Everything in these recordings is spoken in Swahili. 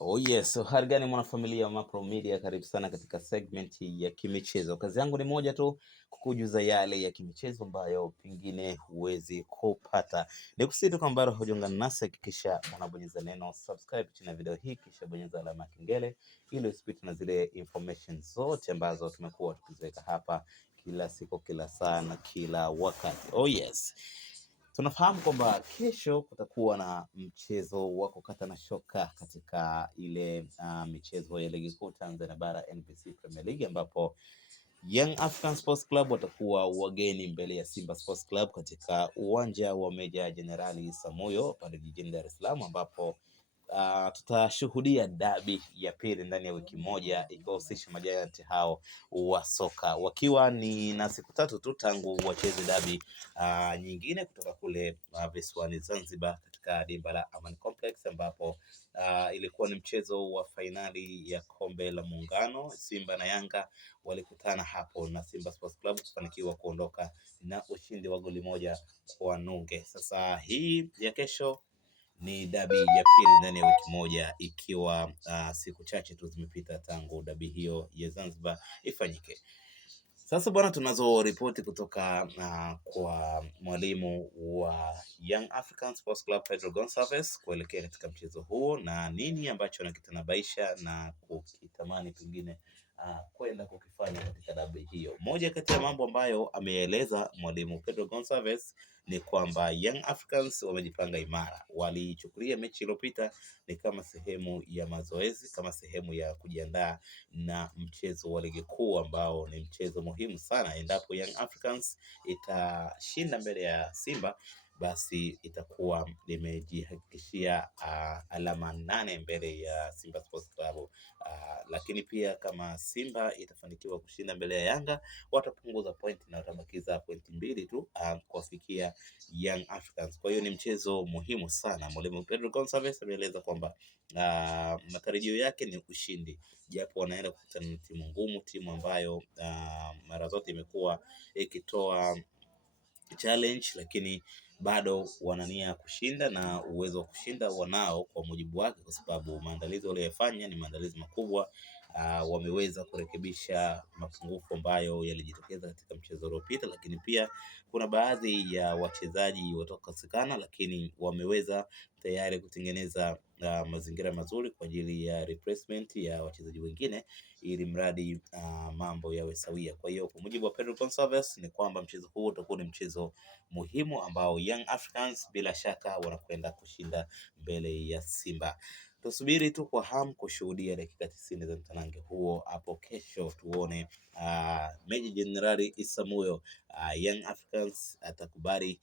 Oh yes, so hali gani mwanafamilia wa Mapro Media, karibu sana katika segment ya kimichezo. Kazi yangu ni moja tu, kukujuza yale ya kimichezo ambayo pengine huwezi kupata. Nikusii tu kwamba hujiunga nasi, hakikisha unabonyeza neno subscribe chini ya video hii, kisha bonyeza alama ya kengele ili usipitwe na zile information zote ambazo tumekuwa tukiziweka hapa kila siku, kila saa na kila wakati. Oh yes. Tunafahamu kwamba kesho kutakuwa na mchezo wa kukata na shoka katika ile michezo ya ligi kuu Tanzania bara NBC Premier League, ambapo Young African Sports Club watakuwa wageni mbele ya Simba Sports Club katika uwanja wa Meja Jenerali Samuyo pale jijini Dar es Salaam, ambapo tutashuhudia dabi ya pili ndani ya wiki moja ikiwahusisha majayanti hao wa soka, wakiwa ni na siku tatu tu tangu wacheze dabi nyingine kutoka kule visiwani Zanzibar katika dimba la Aman Complex, ambapo ilikuwa ni mchezo wa fainali ya kombe la Muungano. Simba na Yanga walikutana hapo na Simba Sports Club kufanikiwa kuondoka na ushindi wa goli moja kwa nunge. Sasa hii ya kesho ni dabi ya pili ndani ya wiki moja, ikiwa siku chache tu zimepita tangu dabi hiyo ya Zanzibar ifanyike. Sasa bwana, tunazo ripoti kutoka kwa mwalimu wa Young African Sports Club Pedro Gonçalves kuelekea katika mchezo huo na nini ambacho anakitanabaisha na kukitamani pengine kwenda kukifanya katika dabi hiyo. Moja kati ya mambo ambayo ameeleza mwalimu Pedro Gonçalves ni kwamba Young Africans wamejipanga imara. Walichukulia mechi iliyopita ni kama sehemu ya mazoezi, kama sehemu ya kujiandaa na mchezo wa ligi kuu ambao ni mchezo muhimu sana. Endapo Young Africans itashinda mbele ya Simba, basi itakuwa limejihakikishia alama 8 mbele ya Simba Sports Club. Lakini pia kama Simba itafanikiwa kushinda mbele ya Yanga, watapunguza point na watabakiza point 2 tu kufikia Young Africans. Kwa hiyo ni mchezo muhimu sana. Mwalimu Pedro Gonçalves ameeleza kwamba matarajio yake ni ushindi, japo wanaenda kukutana na timu ngumu, timu ambayo mara zote imekuwa ikitoa challenge, lakini bado wanania kushinda na uwezo wa kushinda wanao kwa mujibu wake, kwa sababu maandalizi waliyofanya ni maandalizi makubwa. Wameweza kurekebisha mapungufu ambayo yalijitokeza katika mchezo uliopita, lakini pia kuna baadhi ya wachezaji watokosekana, lakini wameweza tayari kutengeneza mazingira mazuri kwa ajili ya replacement ya wachezaji wengine, ili mradi mambo yawe sawia. Kwa hiyo kwa mujibu wa Pedro Gonçalves ni kwamba mchezo huu utakuwa ni mchezo muhimu ambao Young Africans bila shaka wanakwenda kushinda mbele ya Simba. Tusubiri tu kwa hamu kushuhudia dakika 90 za mtanange huo hapo kesho, tuone Meja Jenerali Isamuyo Young Africans atakubali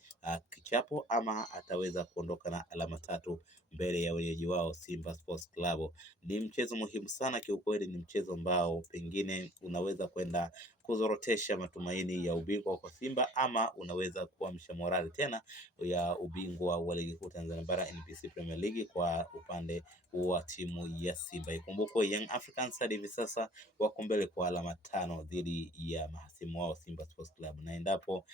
kichapo ama ataweza kuondoka na alama 3 mbele ya wenyeji wao Simba Sports Club. Ni mchezo muhimu sana kiukweli, ni mchezo ambao pengine unaweza kwenda kuzorotesha matumaini ya ubingwa kwa Simba, ama unaweza kuamsha morali tena ya ubingwa wa ligi kuu Tanzania bara NBC Premier League kwa upande wa timu ya Simba. Ikumbukwe Young Africans hadi hivi sasa wako mbele kwa alama 5 dhidi ya mahasimu wao Simba Sports Club, na endapo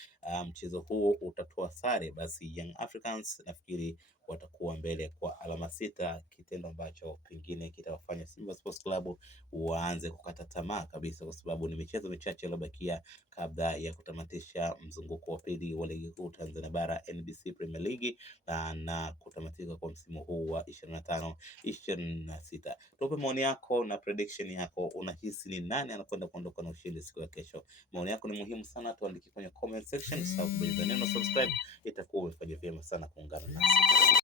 mchezo huo utatoa sare, basi Young Africans nafikiri watakuwa mbele kwa alama 6, kitendo ambacho pengine kitawafanya Simba Sports Club waanze kukata tamaa kabisa, kwa sababu ni michezo michache iliyobakia kabla ya kutamatisha mzunguko wa pili wa ligi kuu Tanzania bara NBC Premier League na kutamatika kwa msimu huu wa 25-26. Tupe maoni yako na prediction yako, unahisi ni nani anakwenda kuondoka na ushindi siku ya kesho? Maoni yako ni muhimu sana, tuandike kwenye comment section. Sababu bonyeza neno subscribe, itakuwa umefanya vyema sana kuungana nasi.